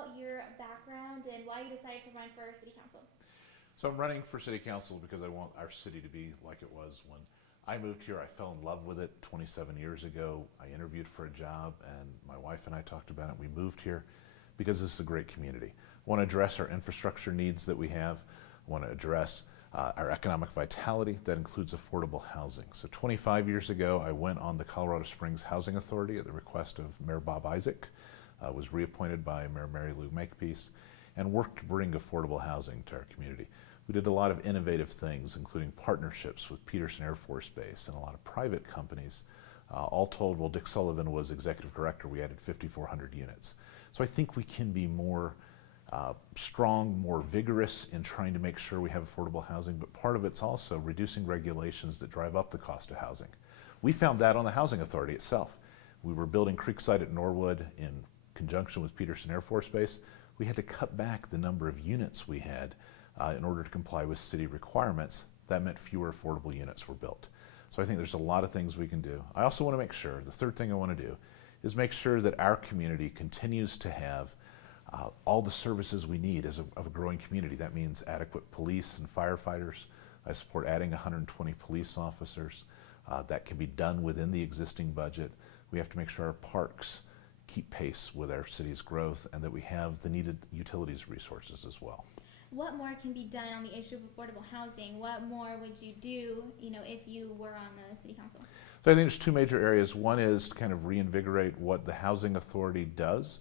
about your background and why you decided to run for city council. So I'm running for city council because I want our city to be like it was when I moved here. I fell in love with it 27 years ago. I interviewed for a job and my wife and I talked about it. We moved here because this is a great community. I want to address our infrastructure needs that we have. I want to address our economic vitality that includes affordable housing. So 25 years ago, I went on the Colorado Springs Housing Authority at the request of Mayor Bob Isaac, was reappointed by Mayor Mary Lou Makepeace, and worked to bring affordable housing to our community. We did a lot of innovative things, including partnerships with Peterson Air Force Base and a lot of private companies. All told, while Dick Sullivan was executive director, we added 5,400 units. So I think we can be more strong, more vigorous in trying to make sure we have affordable housing, but part of it's also reducing regulations that drive up the cost of housing. We found that on the Housing Authority itself. We were building Creekside at Norwood in conjunction with Peterson Air Force Base. We had to cut back the number of units we had in order to comply with city requirements. That meant fewer affordable units were built. So I think there's a lot of things we can do. I also want to make sure, the third thing I want to do, is make sure that our community continues to have all the services we need of a growing community. That means adequate police and firefighters. I support adding 120 police officers. That can be done within the existing budget. We have to make sure our parks keep pace with our city's growth and that we have the needed utilities resources as well. What more can be done on the issue of affordable housing? What more would you do, if you were on the city council? So I think there's two major areas. One is to kind of reinvigorate what the Housing Authority does.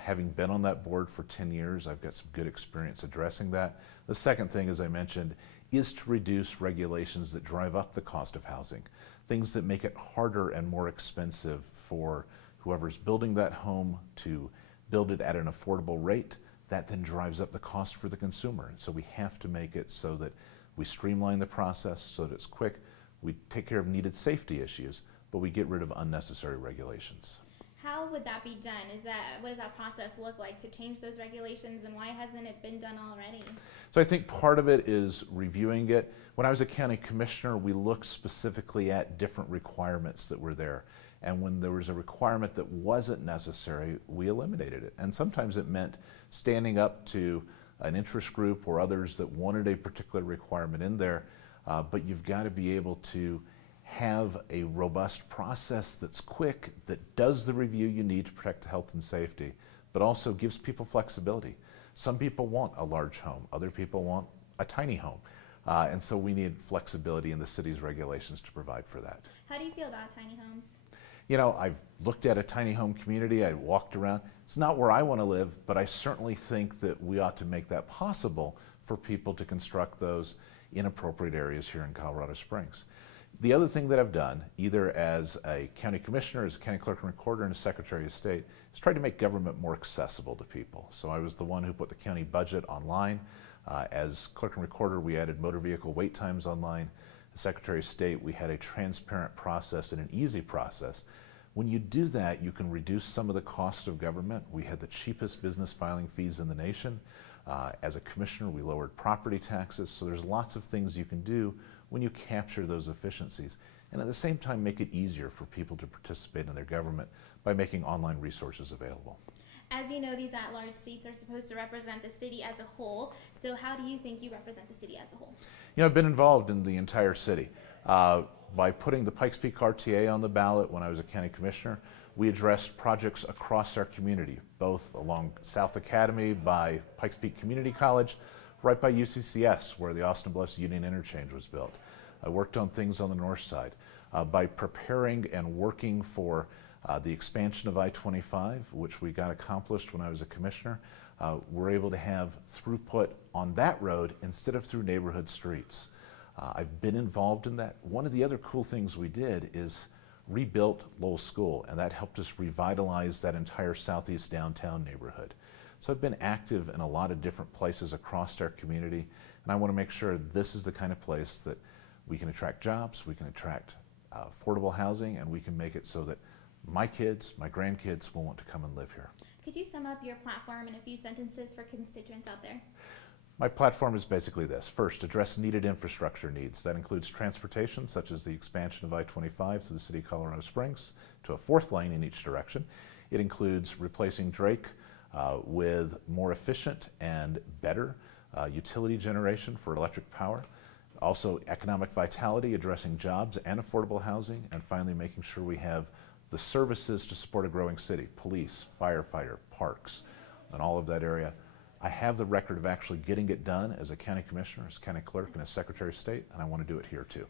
Having been on that board for 10 years, I've got some good experience addressing that. The second thing, as I mentioned, is to reduce regulations that drive up the cost of housing. Things that make it harder and more expensive for whoever's building that home to build it at an affordable rate. That then drives up the cost for the consumer. And so we have to make it so that we streamline the process so that it's quick. We take care of needed safety issues, but we get rid of unnecessary regulations. How would that be done? What does that process look like to change those regulations, and why hasn't it been done already? So I think part of it is reviewing it. When I was a county commissioner, we looked specifically at different requirements that were there. And when there was a requirement that wasn't necessary, we eliminated it. And sometimes it meant standing up to an interest group or others that wanted a particular requirement in there. But you've got to be able to have a robust process that's quick, that does the review you need to protect health and safety, but also gives people flexibility. Some people want a large home, other people want a tiny home. And so we need flexibility in the city's regulations to provide for that. How do you feel about tiny homes? I've looked at a tiny home community, I walked around. It's not where I want to live, but I certainly think that we ought to make that possible for people to construct those in appropriate areas here in Colorado Springs. The other thing that I've done, either as a county commissioner, as a county clerk and recorder, and a secretary of state, is try to make government more accessible to people. So I was the one who put the county budget online. As clerk and recorder, we added motor vehicle wait times online. As secretary of state, we had a transparent process and an easy process. When you do that, you can reduce some of the cost of government. We had the cheapest business filing fees in the nation. As a commissioner, we lowered property taxes. So there's lots of things you can do when you capture those efficiencies, and at the same time make it easier for people to participate in their government by making online resources available. As you know, these at-large seats are supposed to represent the city as a whole, so how do you think you represent the city as a whole? I've been involved in the entire city. By putting the Pikes Peak RTA on the ballot when I was a county commissioner, we addressed projects across our community, both along South Academy by Pikes Peak Community College, right by UCCS, where the Austin Bluffs Union Interchange was built. I worked on things on the north side. By preparing and working for the expansion of I-25, which we got accomplished when I was a commissioner, we're able to have throughput on that road instead of through neighborhood streets. I've been involved in that. One of the other cool things we did is rebuilt Lowell School, and that helped us revitalize that entire southeast downtown neighborhood. So I've been active in a lot of different places across our community, and I want to make sure this is the kind of place that we can attract jobs, we can attract affordable housing, and we can make it so that my kids, my grandkids will want to come and live here. Could you sum up your platform in a few sentences for constituents out there? My platform is basically this. First, address needed infrastructure needs. That includes transportation, such as the expansion of I-25 through the city of Colorado Springs to a fourth lane in each direction. It includes replacing Drake with more efficient and better utility generation for electric power. Also economic vitality, addressing jobs and affordable housing, and finally making sure we have the services to support a growing city, police, firefighter, parks, and all of that area. I have the record of actually getting it done as a county commissioner, as county clerk, and as secretary of state, and I want to do it here too.